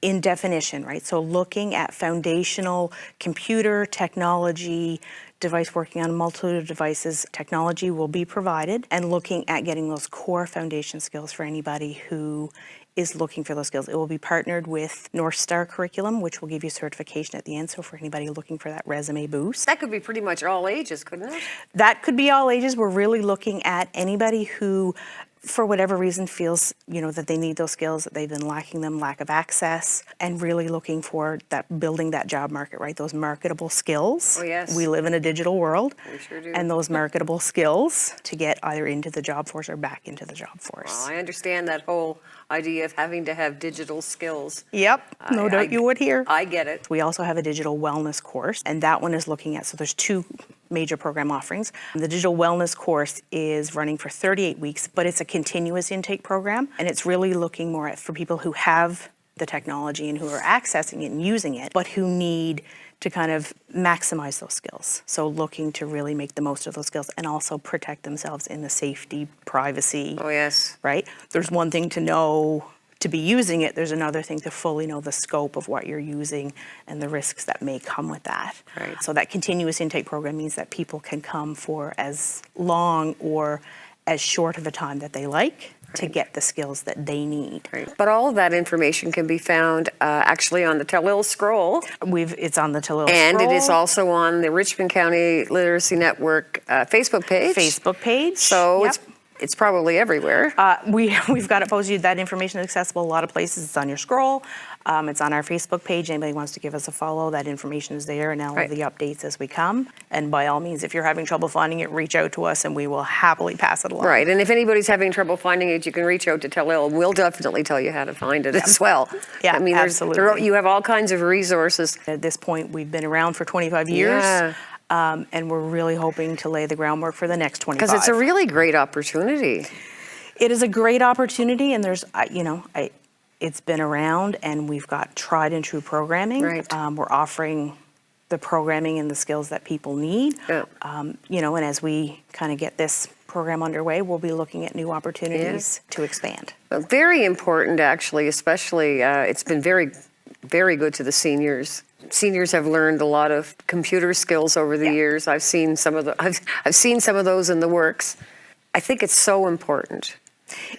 in definition, right? So looking at foundational computer technology, device working on a multitude of devices, technology will be provided, and looking at getting those core foundation skills for anybody who is looking for those skills. It will be partnered with North Star Curriculum, which will give you certification at the end. So for anybody looking for that resume boost. That could be pretty much all ages, couldn't it? That could be all ages. We're really looking at anybody who, for whatever reason, feels, that they need those skills, that they've been lacking them, lack of access, and really looking for that, building that job market, right? Those marketable skills. Oh, yes. We live in a digital world. We sure do. And those marketable skills to get either into the job force or back into the job force. Well, I understand that whole idea of having to have digital skills. Yep, no doubt you would here. I get it. We also have a digital wellness course, and that one is looking at, so there's 2 major program offerings. The digital wellness course is running for 38 weeks, but it's a continuous intake program, and it's really looking more at for people who have the technology and who are accessing it and using it, but who need to kind of maximize those skills. So looking to really make the most of those skills and also protect themselves in the safety, privacy. Oh, yes. Right? There's one thing to know to be using it, there's another thing to fully know the scope of what you're using and the risks that may come with that. Right. So that continuous intake program means that people can come for as long or as short of a time that they like to get the skills that they need. Right. But all of that information can be found actually on the Telile Scroll. It's on the Telile Scroll. And it is also on the Richmond County Literacy Network Facebook page. So Yep. it's probably everywhere. We've got it posted. That information is accessible a lot of places. It's on your scroll. It's on our Facebook page. Anybody wants to give us a follow, that information is there, and all of the updates as we come. And by all means, if you're having trouble finding it, reach out to us and we will happily pass it along. Right, and if anybody's having trouble finding it, you can reach out to Telile. We'll definitely tell you how to find it as well. Yeah, I mean, absolutely. You have all kinds of resources. At this point, we've been around for 25 years. Yeah. And we're really hoping to lay the groundwork for the next 25. Because it's a really great opportunity. It is a great opportunity, and there's, it's been around, and we've got tried and true programming. Right. We're offering the programming and the skills that people need. Yeah. And as we kind of get this program underway, we'll be looking at new opportunities to expand. Very important, actually, especially it's been very, very good to the seniors. Seniors have learned a lot of computer skills over the years. I've seen some of I've seen some of those in the works. I think it's so important.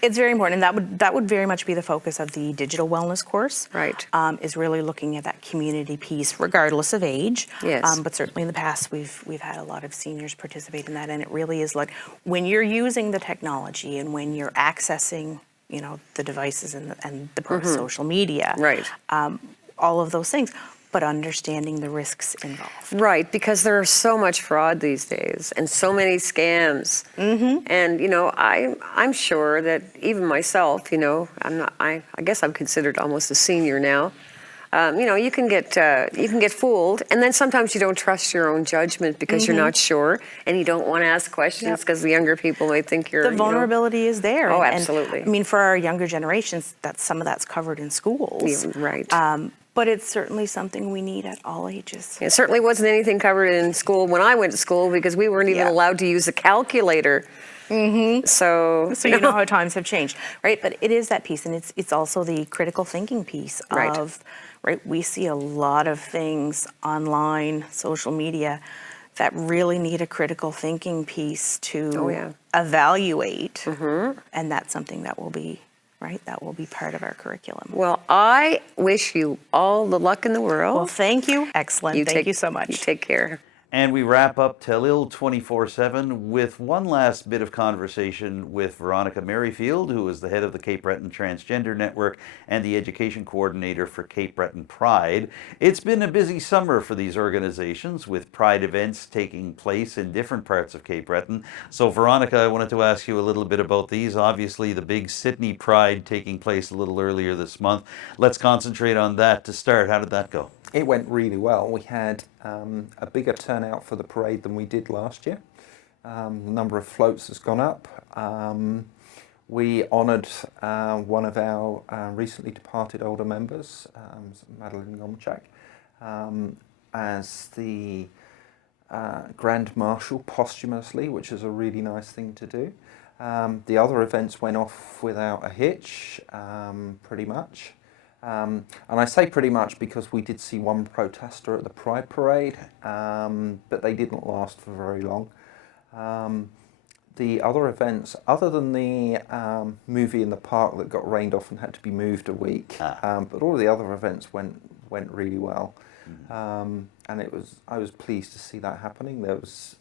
It's very important, and that would very much be the focus of the digital wellness course. Right. Is really looking at that community piece, regardless of age. Yes. But certainly in the past, we've had a lot of seniors participate in that, and it really is like when you're using the technology and when you're accessing, the devices and the social media. Right. All of those things. But understanding the risks involved. Right, because there is so much fraud these days and so many scams. Mm-hmm. And I'm sure that even myself, I guess I'm considered almost a senior now. You can get fooled, and then sometimes you don't trust your own judgment because you're not sure and you don't want to ask questions because the younger people may think you're. The vulnerability is there. Oh, absolutely. And, for our younger generations, some of that's covered in schools. Yeah, right. But it's certainly something we need at all ages. It certainly wasn't anything covered in school when I went to school because we weren't even allowed to use a calculator. Mm-hmm. So you know how times have changed, right? But it is that piece, and it's also the critical thinking piece of, right? We see a lot of things online, social media, that really need a critical thinking piece to evaluate, and that's something that will be. Right, that will be part of our curriculum. Well, I wish you all the luck in the world. Well, thank you. Excellent. Thank you so much. You take care. And we wrap up Telile 24/7 with one last bit of conversation with Veronica Merryfield, who is the head of the Cape Breton Transgender Network and the education coordinator for Cape Breton Pride. It's been a busy summer for these organizations with Pride events taking place in different parts of Cape Breton. So Veronica, I wanted to ask you a little bit about these. Obviously, the big Sydney Pride taking place a little earlier this month. Let's concentrate on that to start. How did that go? It went really well. We had a bigger turnout for the parade than we did last year. The number of floats has gone up. We honoured one of our recently departed older members, Madeline Yomchak, as the Grand Marshal posthumously, which is a really nice thing to do. The other events went off without a hitch, pretty much. And I say pretty much because we did see one protester at the Pride Parade, but they didn't last for very long. The other events, other than the movie in the park that got rained off and had to be moved a week, but all of the other events went really well. And I was pleased to see that happening. There was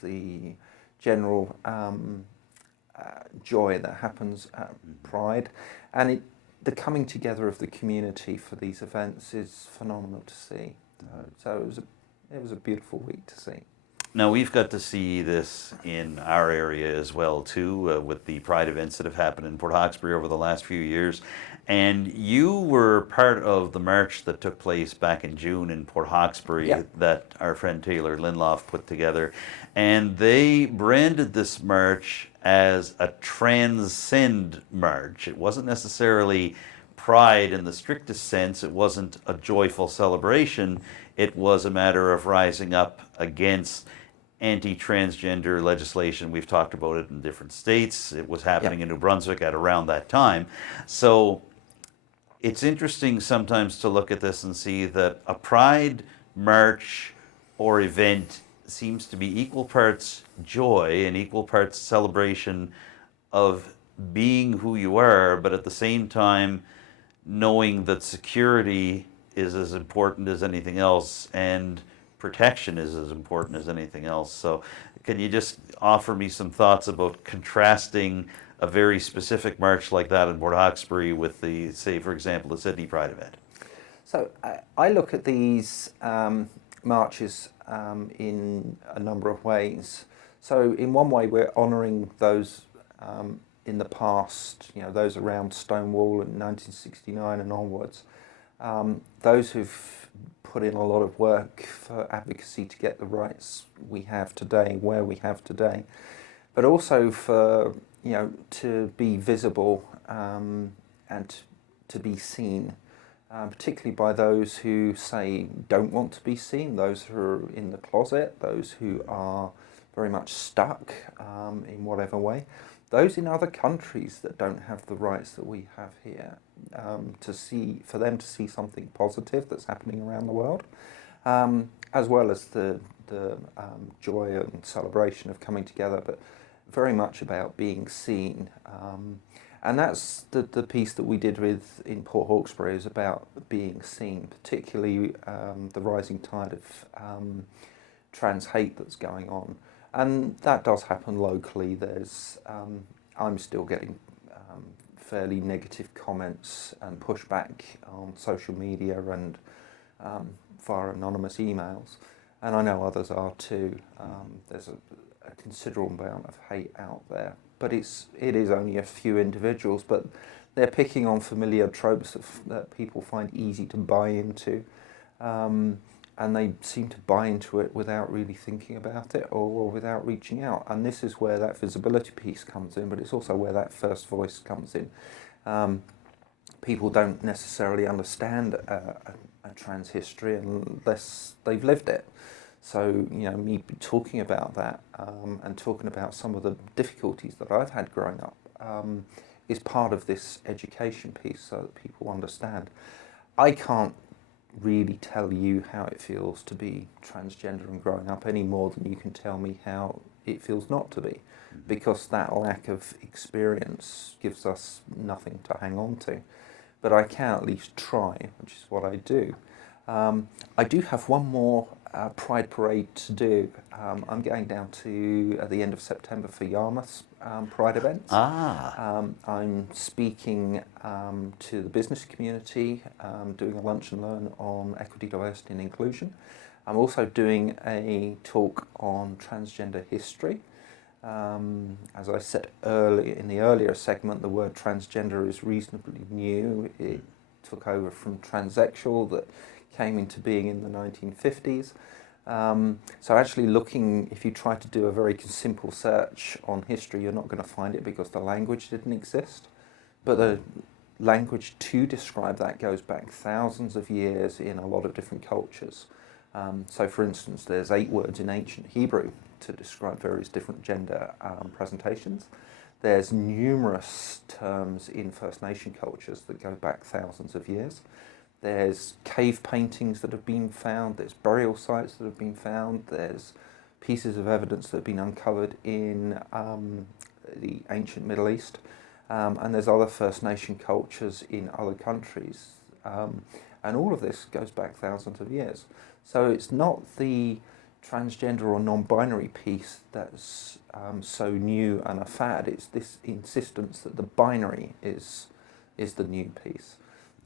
the general joy that happens at Pride, and the coming together of the community for these events is phenomenal to see. So it was a beautiful week to see. Now, we've got to see this in our area as well, too, with the Pride events that have happened in Port Hawkesbury over the last few years. And you were part of the march that took place back in June in Port Hawkesbury that our friend Taylor Linloff put together. And they branded this march as a transcend march. It wasn't necessarily pride in the strictest sense. It wasn't a joyful celebration. It was a matter of rising up against anti-transgender legislation. We've talked about it in different states. It was happening in New Brunswick at around that time. So it's interesting sometimes to look at this and see that a pride march or event seems to be equal parts joy and equal parts celebration of being who you are, but at the same time knowing that security is as important as anything else and protection is as important as anything else. So can you just offer me some thoughts about contrasting a very specific march like that in Port Hawkesbury with the, say, for example, the Sydney Pride event? So I look at these marches in a number of ways. So in one way, we're honouring those in the past, those around Stonewall in 1969 and onwards, those who've put in a lot of work for advocacy to get the rights we have today, where we have today, but also for, to be visible and to be seen. Particularly by those who say don't want to be seen, those who are in the closet, those who are very much stuck in whatever way. Those in other countries that don't have the rights that we have here, for them to see something positive that's happening around the world, as well as the joy and celebration of coming together, but very much about being seen. And that's the piece that we did in Port Hawkesbury, is about being seen, particularly the rising tide of trans hate that's going on. And that does happen locally. I'm still getting fairly negative comments and pushback on social media and via anonymous emails, and I know others are too. There's a considerable amount of hate out there, but it is only a few individuals, but they're picking on familiar tropes that people find easy to buy into, and they seem to buy into it without really thinking about it or without reaching out. And this is where that visibility piece comes in, but it's also where that first voice comes in. People don't necessarily understand a trans history unless they've lived it. So, me talking about that and talking about some of the difficulties that I've had growing up is part of this education piece, so that people understand. I can't really tell you how it feels to be transgender and growing up any more than you can tell me how it feels not to be, because that lack of experience gives us nothing to hang on to. But I can at least try, which is what I do. I do have one more Pride Parade to do. I'm going down to at the end of September for Yarmouth's Pride events. I'm speaking to the business community, doing a lunch and learn on equity, diversity and inclusion. I'm also doing a talk on transgender history. As I said in the earlier segment, the word transgender is reasonably new. It took over from transsexual that came into being in the 1950s. So actually if you try to do a very simple search on history, you're not going to find it because the language didn't exist. But the language to describe that goes back thousands of years in a lot of different cultures. So for instance, there's 8 words in ancient Hebrew to describe various different gender presentations. There's numerous terms in First Nation cultures that go back thousands of years. There's cave paintings that have been found, there's burial sites that have been found, there's pieces of evidence that have been uncovered in the ancient Middle East, and there's other First Nation cultures in other countries. And all of this goes back thousands of years. So it's not the transgender or non-binary piece that's so new and a fad, it's this insistence that the binary is the new piece.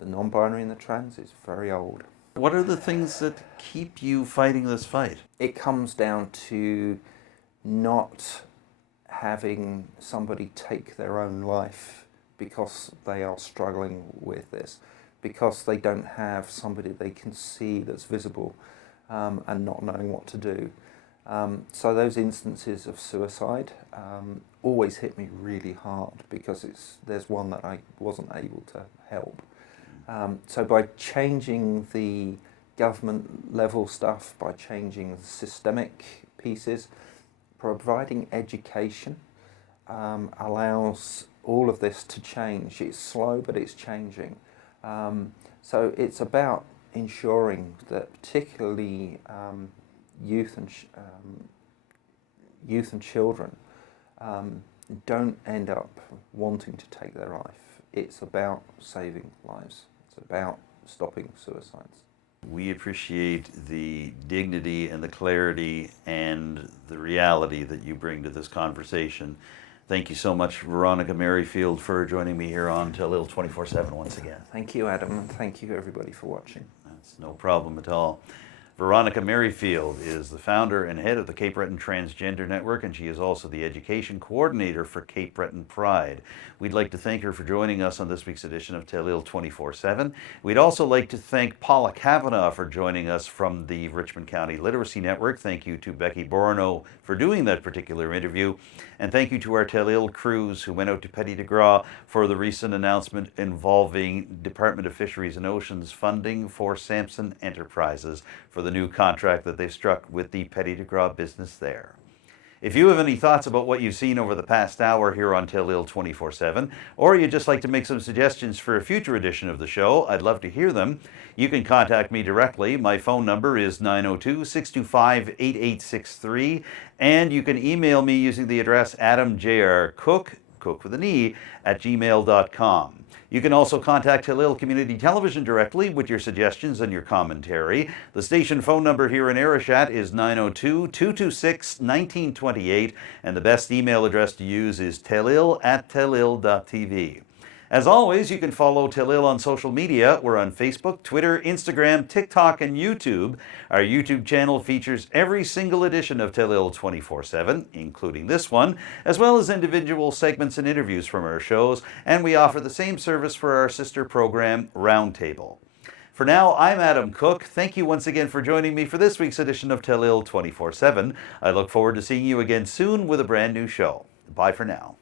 The non-binary and the trans is very old. What are the things that keep you fighting this fight? It comes down to not having somebody take their own life because they are struggling with this, because they don't have somebody they can see that's visible, and not knowing what to do. So those instances of suicide always hit me really hard, because there's one that I wasn't able to help. So by changing the government level stuff, by changing the systemic pieces, providing education allows all of this to change. It's slow, but it's changing. So it's about ensuring that particularly youth and children don't end up wanting to take their life. It's about saving lives. It's about stopping suicides. We appreciate the dignity and the clarity and the reality that you bring to this conversation. Thank you so much, Veronica Merryfield, for joining me here on Telile 24/7 once again. Thank you, Adam, and thank you everybody for watching. That's no problem at all. Veronica Merryfield is the founder and head of the Cape Breton Transgender Network, and she is also the education coordinator for Cape Breton Pride. We'd like to thank her for joining us on this week's edition of Telile 24/7. We'd also like to thank Paula Kavanaugh for joining us from the Richmond County Literacy Network. Thank you to Becky Bourinot for doing that particular interview. And thank you to our Telile crews who went out to Petit de Grat for the recent announcement involving Department of Fisheries and Oceans funding for Samson Enterprises for the new contract that they've struck with the Petit de Grat business there. If you have any thoughts about what you've seen over the past hour here on Telile 24/7, or you'd just like to make some suggestions for a future edition of the show, I'd love to hear them. You can contact me directly. My phone number is 902-625-8863, and you can email me using the address adamjrcook, Cook with an E, @gmail.com. You can also contact Telile Community Television directly with your suggestions and your commentary. The station phone number here in Arishat is 902-226-1928, and the best email address to use is telile@telile.tv. As always, you can follow Telile on social media. We're on Facebook, Twitter, Instagram, TikTok, and YouTube. Our YouTube channel features every single edition of Telile 24/7, including this one, as well as individual segments and interviews from our shows, and we offer the same service for our sister program, Roundtable. For now, I'm Adam Cooke. Thank you once again for joining me for this week's edition of Telile 24/7. I look forward to seeing you again soon with a brand new show. Bye for now.